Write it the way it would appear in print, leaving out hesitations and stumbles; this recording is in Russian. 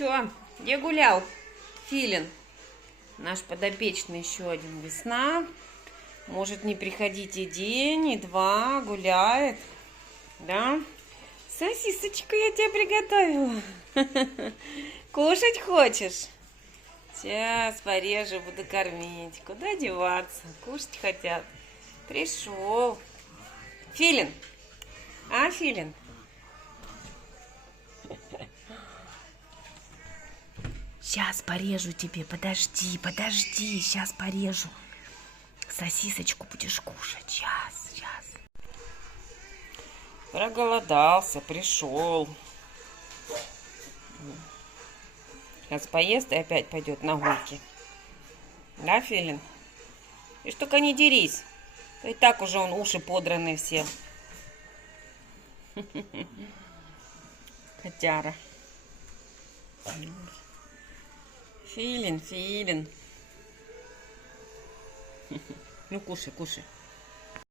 Чё, где гулял? Филин. Наш подопечный еще один. Весна. Может не приходить и день, и два. Гуляет. Да? Сосисочку я тебе приготовила. Кушать хочешь? Сейчас порежу, буду кормить. Куда деваться? Кушать хотят. Пришел. Филин. А, Филин? Сейчас порежу тебе. Подожди, подожди. Сейчас порежу. Сосисочку будешь кушать. Сейчас. Проголодался, пришел. Сейчас поест и опять пойдет на гульки. Да, Филин? И только не дерись. И так уже он уши подраны все. Котяра. Филин. Ну, кушай.